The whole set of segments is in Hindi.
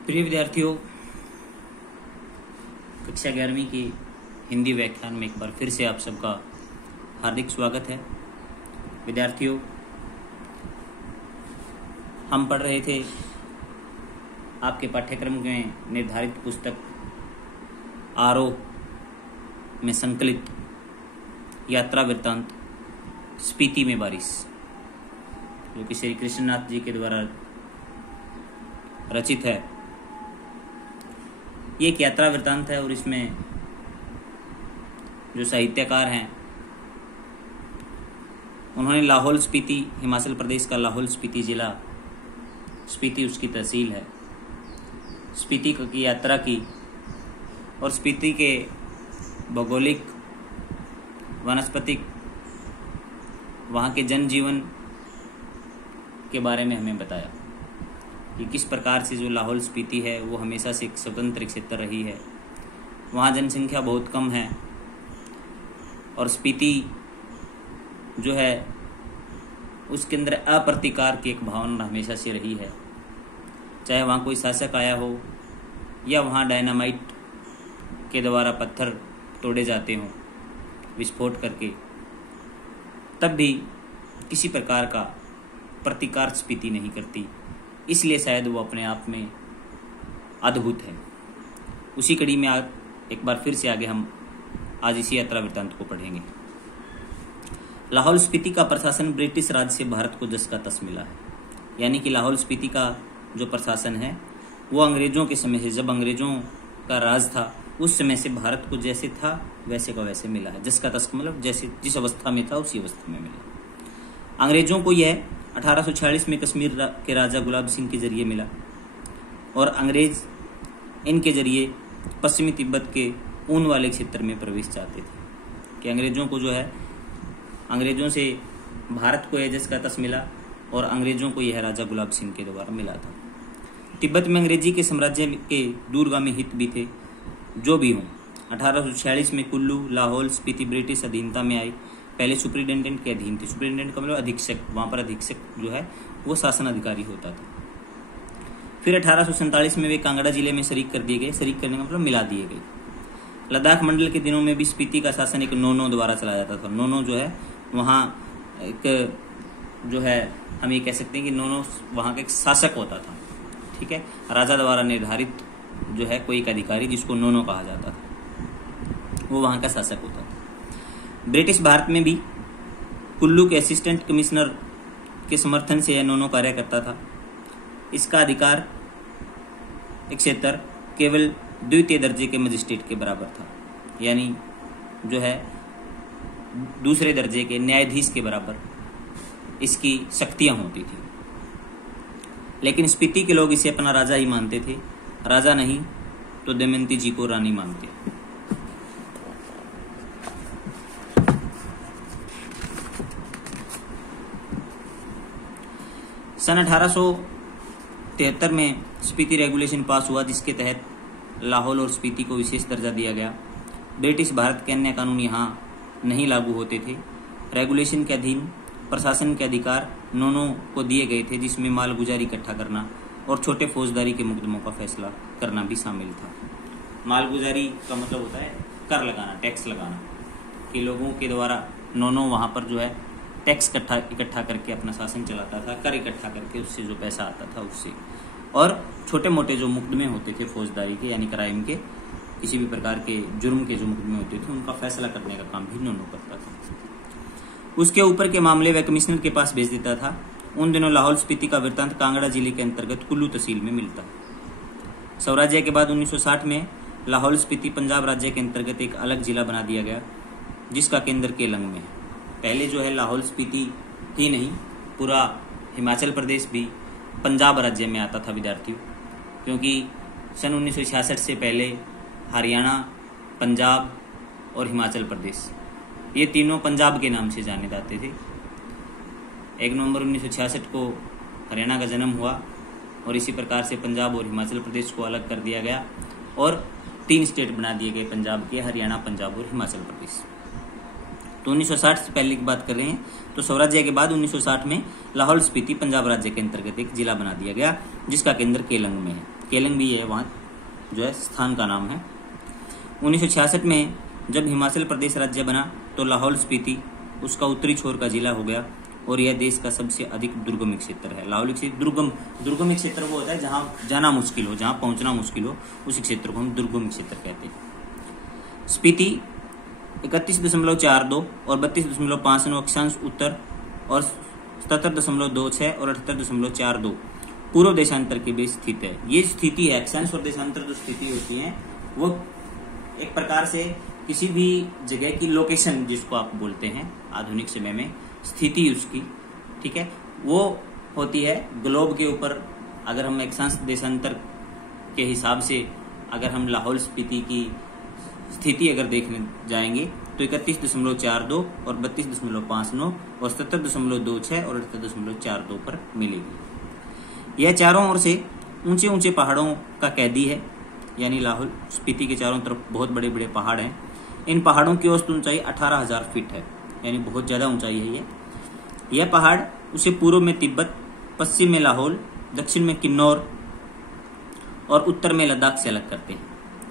प्रिय विद्यार्थियों, कक्षा 11वीं की हिंदी व्याख्यान में एक बार फिर से आप सबका हार्दिक स्वागत है। विद्यार्थियों, हम पढ़ रहे थे आपके पाठ्यक्रम में निर्धारित पुस्तक आरोह में संकलित यात्रा वृत्तांत स्पीति में बारिश, जो कि श्री कृष्णनाथ जी के द्वारा रचित है। ये एक यात्रा वृत्तांत है और इसमें जो साहित्यकार हैं उन्होंने लाहौल स्पीति, हिमाचल प्रदेश का लाहौल स्पीति जिला, स्पीति उसकी तहसील है, स्पीति की यात्रा की और स्पीति के भौगोलिक, वनस्पतिक, वहाँ के जनजीवन के बारे में हमें बताया कि किस प्रकार से जो लाहौल स्पीति है वो हमेशा से एक स्वतंत्र क्षेत्र रही है। वहाँ जनसंख्या बहुत कम है और स्पीति जो है उसके अंदर अप्रतिकार की एक भावना हमेशा से रही है। चाहे वहाँ कोई शासक आया हो या वहाँ डायनामाइट के द्वारा पत्थर तोड़े जाते हों विस्फोट करके, तब भी किसी प्रकार का प्रतिकार स्पीति नहीं करती। इसलिए शायद वो अपने आप में अद्भुत है। उसी कड़ी में एक बार फिर से आगे हम आज इसी यात्रा वृत्तांत को पढ़ेंगे। लाहौल स्पीति का प्रशासन ब्रिटिश राज से भारत को जस का तस मिला है। यानी कि लाहौल स्पीति का जो प्रशासन है वो अंग्रेजों के समय से, जब अंग्रेजों का राज था उस समय से भारत को जैसे था वैसे का वैसे मिला है। जस का तस मतलब जैसे जिस अवस्था में था उसी अवस्था में मिला। अंग्रेजों को यह 1846 में कश्मीर के राजा गुलाब सिंह के जरिए मिला और अंग्रेज इनके जरिए पश्चिमी तिब्बत के ऊन वाले क्षेत्र में प्रवेश चाहते थे कि अंग्रेजों को जो है, अंग्रेजों से भारत को यह जस का तस मिला और अंग्रेजों को यह राजा गुलाब सिंह के द्वारा मिला था। तिब्बत में अंग्रेजी के साम्राज्य के दूरगामी हित भी थे। जो भी हों, 1846 में कुल्लू, लाहौल स्पीति ब्रिटिश अधीनता में आई। पहले सुपरिटेंडेंट के अधीन थी। सुपरिटेंडेंट का मतलब अधीक्षक, वहाँ पर अधीक्षक जो है वो शासन अधिकारी होता था। फिर 1847 में वे कांगड़ा जिले में शरीक कर दिए गए। शरीक करने का मतलब मिला दिए गए। लद्दाख मंडल के दिनों में भी स्पीति का शासन एक नोनो द्वारा चलाया जाता था। नोनो जो है वहाँ एक जो है हम ये कह सकते हैं कि नोनो वहाँ का एक शासक होता था, ठीक है, राजा द्वारा निर्धारित जो है कोई एक अधिकारी जिसको नोनो कहा जाता था, वो वहाँ का शासक होता था। ब्रिटिश भारत में भी कुल्लू के असिस्टेंट कमिश्नर के समर्थन से यह नोनो कार्य करता था। इसका अधिकार एक क्षेत्र केवल द्वितीय दर्जे के मजिस्ट्रेट के बराबर था, यानी जो है दूसरे दर्जे के न्यायाधीश के बराबर इसकी शक्तियां होती थी। लेकिन स्पीति के लोग इसे अपना राजा ही मानते थे। राजा नहीं तो दमयंती जी को रानी मानते। सन 1873 में स्पीति रेगुलेशन पास हुआ, जिसके तहत लाहौल और स्पीति को विशेष दर्जा दिया गया। ब्रिटिश भारत के अन्य कानून यहाँ नहीं लागू होते थे। रेगुलेशन के अधीन प्रशासन के अधिकार नोनो को दिए गए थे, जिसमें मालगुजारी इकट्ठा करना और छोटे फौजदारी के मुकदमों का फैसला करना भी शामिल था। मालगुजारी का मतलब होता है कर लगाना, टैक्स लगाना, कि लोगों के द्वारा नोनो वहाँ पर जो है टैक्स इकट्ठा करके अपना शासन चलाता था, कर इकट्ठा करके उससे जो पैसा आता था उससे, और छोटे मोटे जो मुकदमे होते थे फौजदारी के यानी क्राइम के, किसी भी प्रकार के जुर्म के जो मुकदमे होते थे उनका फैसला करने का काम भी नोनो करता था। उसके ऊपर के मामले वह कमिश्नर के पास भेज देता था। उन दिनों लाहौल स्पीति का वृत्तांत कांगड़ा जिले के अंतर्गत कुल्लू तहसील में मिलता है। स्वराज्य के बाद 1960 में लाहौल स्पीति पंजाब राज्य के अंतर्गत एक अलग जिला बना दिया गया, जिसका केंद्र केलंग में है। पहले जो है लाहौल स्पीति ही नहीं, पूरा हिमाचल प्रदेश भी पंजाब राज्य में आता था विद्यार्थियों, क्योंकि सन 1966 से पहले हरियाणा, पंजाब और हिमाचल प्रदेश ये तीनों पंजाब के नाम से जाने जाते थे। 1 नवंबर 1966 को हरियाणा का जन्म हुआ और इसी प्रकार से पंजाब और हिमाचल प्रदेश को अलग कर दिया गया और 3 स्टेट बना दिए गए पंजाब के, हरियाणा, पंजाब और हिमाचल प्रदेश। तो 1960 से पहले की बात कर रहे हैं, तो स्वराज्य के बाद 1960 में लाहौल स्पीति पंजाब राज्य के अंतर्गत एक जिला बना दिया गया, जिसका केंद्र केलंग में है। केलंग भी है वहाँ जो है स्थान का नाम है। 1966 में जब हिमाचल प्रदेश राज्य बना तो लाहौल स्पीति उसका उत्तरी छोर का जिला हो गया और यह देश का सबसे अधिक दुर्गम क्षेत्र है। लाहौल क्षेत्र दुर्गम क्षेत्र वो होता है जहाँ जाना मुश्किल हो, जहाँ पहुंचना मुश्किल हो, उस क्षेत्र को हम दुर्गम क्षेत्र कहते हैं। स्पीति 31.42 और 32.59 अक्षांश उत्तर और 77.26 और 78.42 पूर्व देशांतर के बीच स्थित है। ये स्थिति है, अक्षांश और देशांतर जो स्थिति होती है वो एक प्रकार से किसी भी जगह की लोकेशन जिसको आप बोलते हैं आधुनिक समय में, स्थिति उसकी, ठीक है, वो होती है ग्लोब के ऊपर। अगर हम अक्षांश देशांतर के हिसाब से अगर हम लाहौल स्पीति की स्थिति अगर देखने जाएंगे तो 31.42 और 32.59 और 77.26 और 78.42 पर मिलेगी। यह चारों ओर से ऊंचे ऊंचे पहाड़ों का कैदी है, यानी लाहौल स्पीति के चारों तरफ बहुत बड़े बड़े पहाड़ हैं। इन पहाड़ों की औसत ऊंचाई 18,000 फीट है, यानी बहुत ज्यादा ऊंचाई है यह पहाड़ उसे पूर्व में तिब्बत, पश्चिम में लाहौल, दक्षिण में किन्नौर और उत्तर में लद्दाख से अलग करते हैं।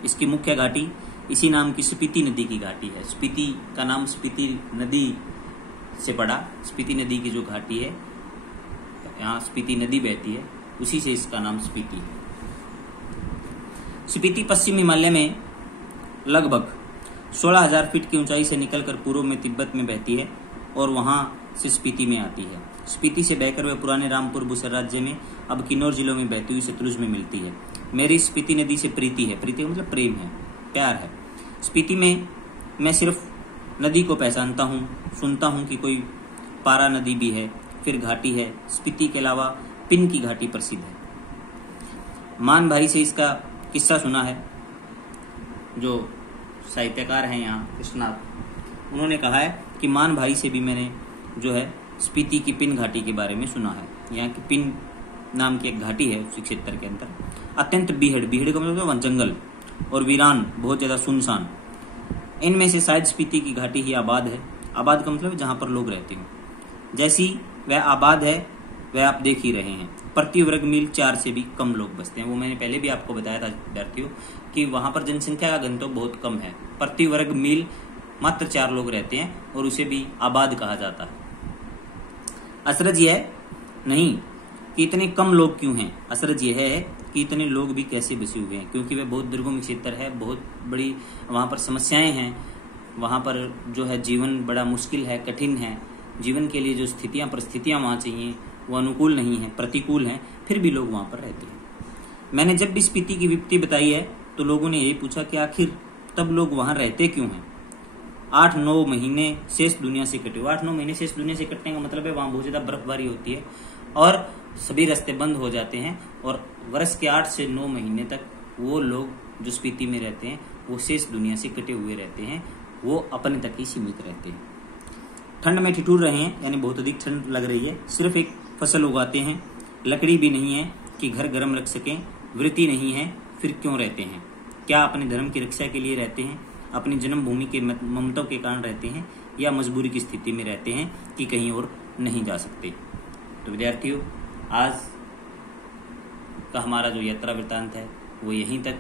इसकी मुख्य घाटी इसी नाम की स्पीति नदी की घाटी है। स्पीति का नाम स्पीति नदी से पड़ा। स्पीति नदी की जो घाटी है, यहाँ स्पीति नदी बहती है, उसी से इसका नाम स्पीति है। स्पीति पश्चिम हिमालय में लगभग 16,000 फीट की ऊंचाई से निकलकर पूर्व में तिब्बत में बहती है और वहां से स्पीति में आती है। स्पीति से बहकर वह पुराने रामपुर बुसर राज्य में अब किन्नौर जिलों में बहती हुई सतलुज में मिलती है। मेरी स्पीति नदी से प्रीति है, प्रीति का मतलब प्रेम है, प्यार है। स्पीति में मैं सिर्फ नदी को पहचानता हूँ, सुनता हूँ कि कोई पारा नदी भी है, फिर घाटी है। स्पीति के अलावा पिन की घाटी प्रसिद्ध है। मान भाई से इसका किस्सा सुना है। जो साहित्यकार हैं यहाँ कृष्णनाथ, उन्होंने कहा है कि मान भाई से भी मैंने जो है स्पीति की पिन घाटी के बारे में सुना है। यहाँ की पिन नाम की एक घाटी है उसी क्षेत्र के अंदर। अत्यंत बीहड़ का मतलब जंगल और वीरान, बहुत ज्यादा सुनसान। इनमें से शायद स्पीति की घाटी ही आबाद है। आबाद का मतलब जहाँ पर लोग रहते हैं। जैसी वह आबाद है वह आप देख ही रहे हैं। प्रति वर्ग मील 4 से भी कम लोग बसते हैं। वो मैंने पहले भी आपको बताया था विद्यार्थियों कि वहां पर जनसंख्या का घनत्व बहुत कम है। प्रति वर्ग मील मात्र 4 लोग रहते हैं और उसे भी आबाद कहा जाता है। असरज यह नहीं कि इतने कम लोग क्यों हैं, असरज यह है कि इतने लोग भी कैसे बसे हुए हैं, क्योंकि वह बहुत दुर्गम क्षेत्र है, बहुत बड़ी वहां पर समस्याएं हैं। वहां पर जो है जीवन बड़ा मुश्किल है, कठिन है। जीवन के लिए जो स्थितियां परिस्थितियां वहां चाहिए वो अनुकूल नहीं है, प्रतिकूल हैं, फिर भी लोग वहां पर रहते हैं। मैंने जब भी स्पीति की विपत्ति बताई है तो लोगों ने यही पूछा कि आखिर तब लोग वहां रहते क्यों हैं। 8-9 महीने शेष दुनिया से कटे। 8-9 महीने शेष दुनिया से कटने का मतलब है वहां बहुत ज्यादा बर्फबारी होती है और सभी रास्ते बंद हो जाते हैं और वर्ष के 8 से 9 महीने तक वो लोग जो स्पीति में रहते हैं वो शेष दुनिया से कटे हुए रहते हैं, वो अपने तक ही सीमित रहते हैं। ठंड में ठिठुर रहे हैं, यानी बहुत अधिक ठंड लग रही है। सिर्फ एक फसल उगाते हैं, लकड़ी भी नहीं है कि घर गर्म रख सकें, वृत्ति नहीं है, फिर क्यों रहते हैं? क्या अपने धर्म की रक्षा के लिए रहते हैं, अपनी जन्मभूमि के ममता के कारण रहते हैं, या मजबूरी की स्थिति में रहते हैं कि कहीं और नहीं जा सकते? तो विद्यार्थियों, आज का हमारा जो यात्रा वृत्तांत है वो यहीं तक।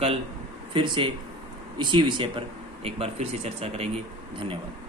कल फिर से इसी विषय पर एक बार फिर से चर्चा करेंगे। धन्यवाद।